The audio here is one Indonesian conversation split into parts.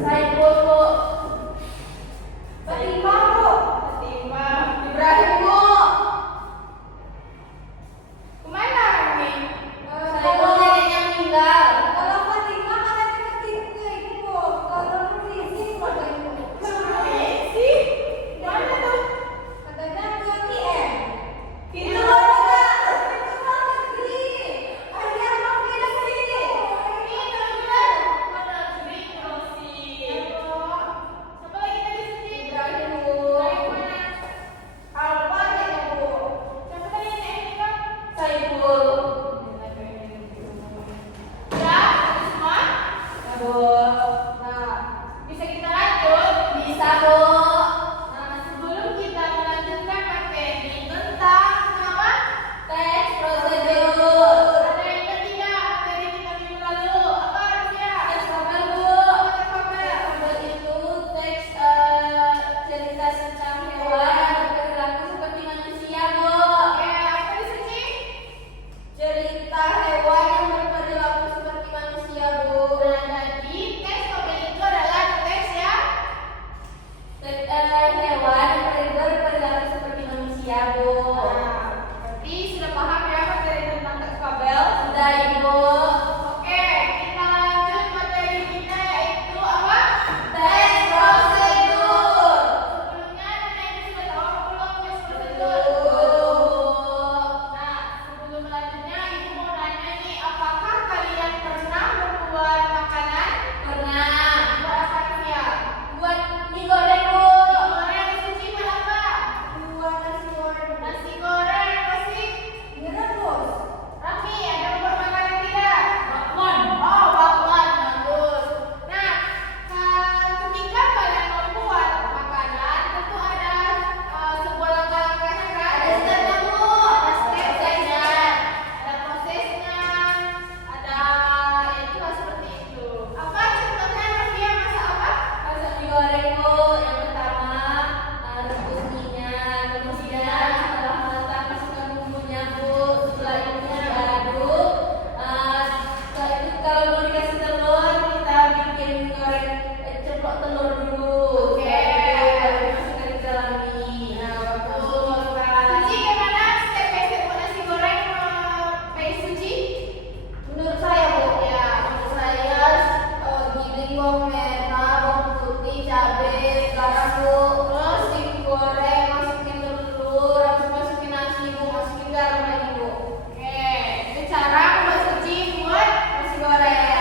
Saiful, Bu. Fatimah, Bu. Fatimah. Ibrahim, Bu. Kemana ini? Saiful neneknya meninggal. Kalau Fatimah katanya ke ibu, Bu. Kalau polisi keluarga ibu. Polisi? Mana tuh? Katanya ke KM. Itu luar negeri. Ayah mau pindah ke sini. Itu luar negeri terus sih. Siapa lagi tadi sih? Ibrahim, Bu. Alfa ya, Bu. Siapa tadi yang kan? Saiful. Ya, semua? Ya, Bu. Nah, bisa kita lanjut? Bisa, Bu. Nah, sebelum kita melanjutkan materi tentang apa? Teks prosedur. Ada yang ketiga materi kita minggu lalu. Apa harusnya? Teks fabel, Bu. Apa teks fabel? Fabel itu teks cerita tentang hewan yang berperilaku seperti manusia, Bu. Oke, apa di sini? Cerita hewan yang berperilaku seperti manusia, Bu. Nah, jadi teks fabel itu adalah teks ya. Hewan yang berperilaku seperti manusia, Bu. Nah, berarti sudah paham ya materi tentang teks fabel? Sudah, Ibu. Oke, kita lanjut materi kita yaitu apa? Teks prosedur. Sebelumnya Nenek sudah tahu apa belum teks prosedur? Nah, sebelum melanjutnya Ibu mau nanya nih, apakah kalian pernah membuat makanan? Pernah. Buat apa ya? Buat mie goreng, Bu. Mie goreng suci buat apa? Buat nasi goreng. Nasi goreng pasti direbus. Raffi, ada buat makanan tidak? Bakwan. Oh, bakwan. Bagus. Nah, ketika kalian membuat makanan, tentu ada sebuah langkah-langkahnya kan? Ada stepnya, Bu. Ada step-stepnya. Ada prosesnya. Ada ya itu seperti itu. Apa contohnya Raffi masak apa? Masak mie goreng, Bu. Yang pertama rebus minyak, kemudian setelah matang masukkan bumbunya, Bu. Setelah itu diaduk. Setelah itu kalau mau dikasih telur, kita bikin goreng ceplok telur dulu. Oke. Baru dimasukkan ke dalam mie. Nah, bagus. Suci gimana step by step buat nasi goreng pakai suci? Menurut saya, Bu, ya, menurut saya giling bawang merah, bawang putih, cabai, garam, Bu. Terus digoreng, masukin telur, habis masukin nasi, Bu, masukin garam lagi, Bu. Oke, itu cara membuat suci buat nasi goreng.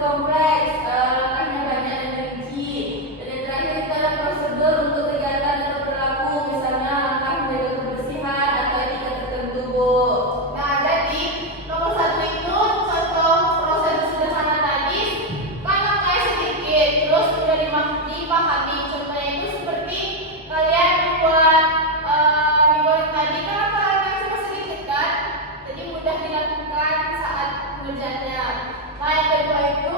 kompleks, langkahnya banyak dan rinci. Dan yang terakhir itu adalah prosedur untuk kegiatan atau perilaku, misalnya langkah menjaga kebersihan atau etika tertentu, Bu. Nah, jadi nomor 1 itu contoh prosedur sederhana tadi, kan langkahnya sedikit, terus sudah dipahami. Contohnya itu seperti kalian membuat mie goreng tadi, kan langkahnya cuma sedikit kan, jadi mudah dilakukan saat pengerjaannya. Nah, yang kedua itu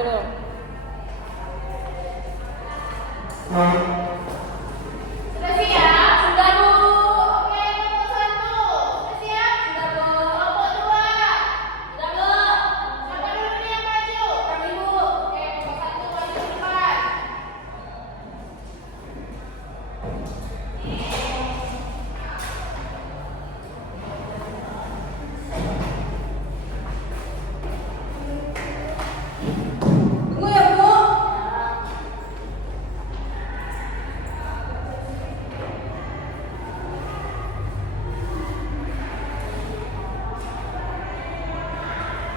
dulu. Sudah siap? Sudah, Bu. Oke, kelompok 1. Sudah siap? Sudah, Bu. Kelompok 2. Sudah, Bu. Siapa dulu nih yang maju? Kami, Bu. Oke, kelompok 1 maju ke depan. Tunggu ya, Bu.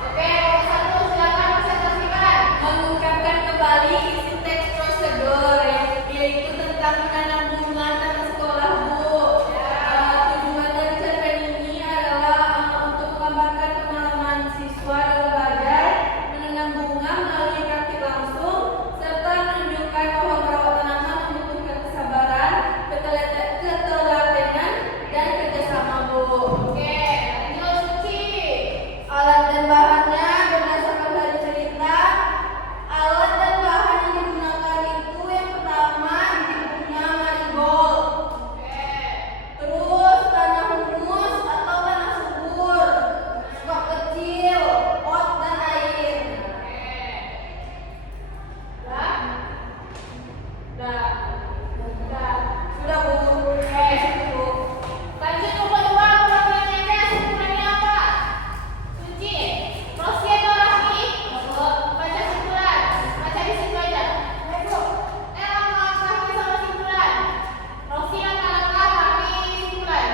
Oke, kelompok 1 silakan presentasikan. Mengungkapkan kembali isi teks prosedur yaitu tentang menanam bunga tanah sekolah, Bu. Tujuan dari cerpen ini adalah untuk menggambarkan pengalaman siswa dalam belajar menanam bunga melalui praktik langsung serta menunjukkan bahwa merawat tanaman membutuhkan kesabaran, ketelatenan, dan kerjasama, Bu. Oke, lanjut Suci. Alat dan bahannya berdasarkan dari cerita. Alat dan bahan yang digunakan itu yang pertama bibit bunga marigold, Oke. terus tanah humus atau tanah subur, sebab kecil, pot dan air. Dah? Dah, dah, sudah, Bu. Bu. Lanjut kelompok 2, perwakilannya simpulannya apa? Suci. Rosi atau Raffi? Baca simpulan. Baca di situ aja. Langkah-langkah sama simpulan. Rosi langkah-langkah, Raffi simpulan.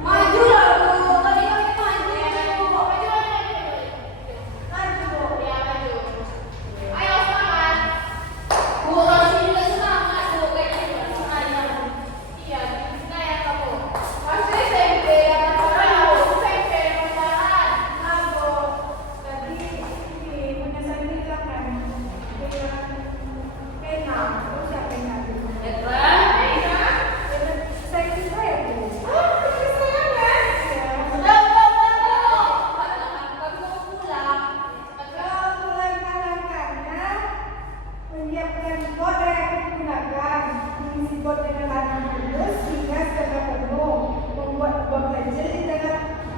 Maju lah, Bu. Tadi kami maju. Ya, maju. Ayo semangat. Bu, Rosi juga semangat, Bu. Kayaknya juga semangat. Iya, gimana ya kamu? Pasti SMP yang pertama. SMP yang pertama. Menyiapkan pot yang akan digunakan, mengisi pot dengan tanah mulus hingga setengah penuh, membuat lubang kecil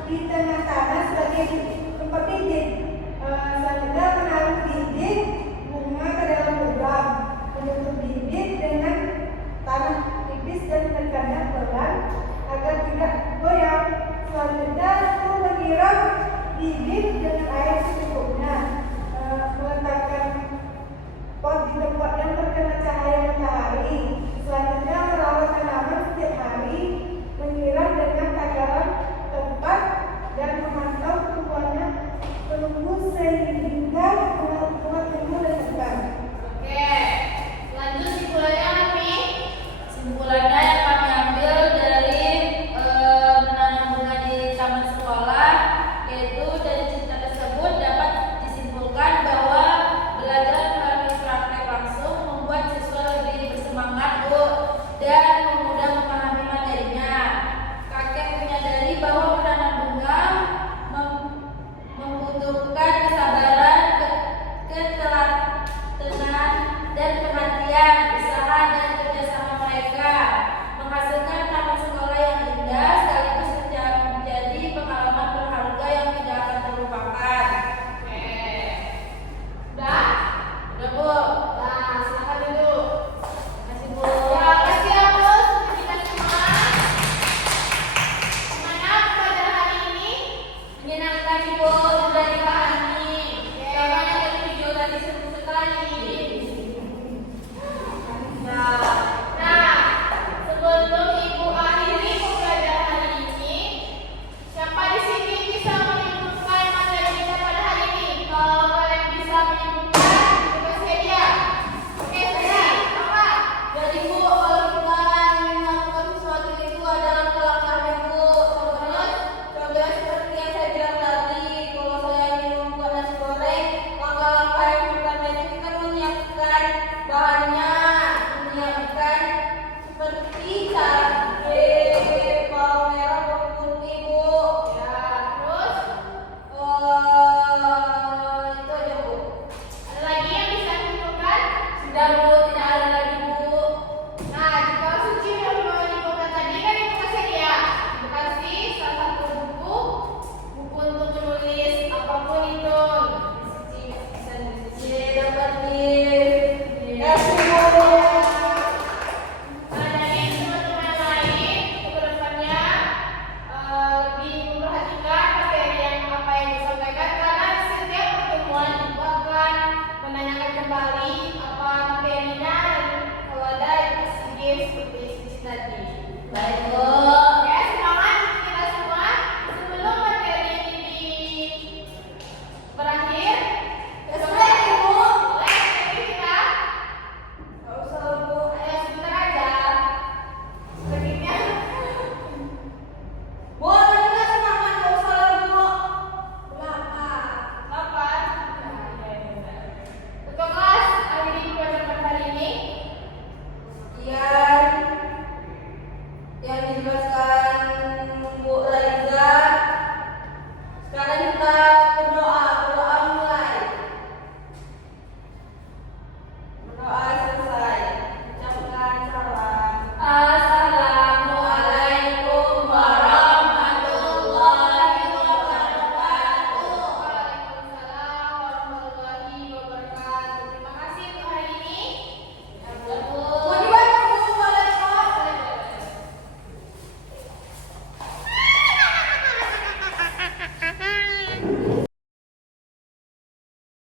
di tengah tanah sebagai tempat bibit. Selanjutnya menaruh bibit bunga ke dalam lubang, menutup bibit dengan tanah tipis dan menekannya pelan agar tidak goyang. Selanjutnya itu menyiram bibit dengan air secukupnya, meletakkan pot di tempat yang terkena cahaya matahari. Selanjutnya merawat tanaman setiap hari, menyiram dengan takaran tepat dan memantau tumbuhannya tumbuh sehingga bunga tumbuh dan tepat. Oke. Lanjut simpulannya Raffi. Simpulannya yang kami ambil dari menanam bunga di taman sekolah, yaitu dari cerita yang dijelaskan.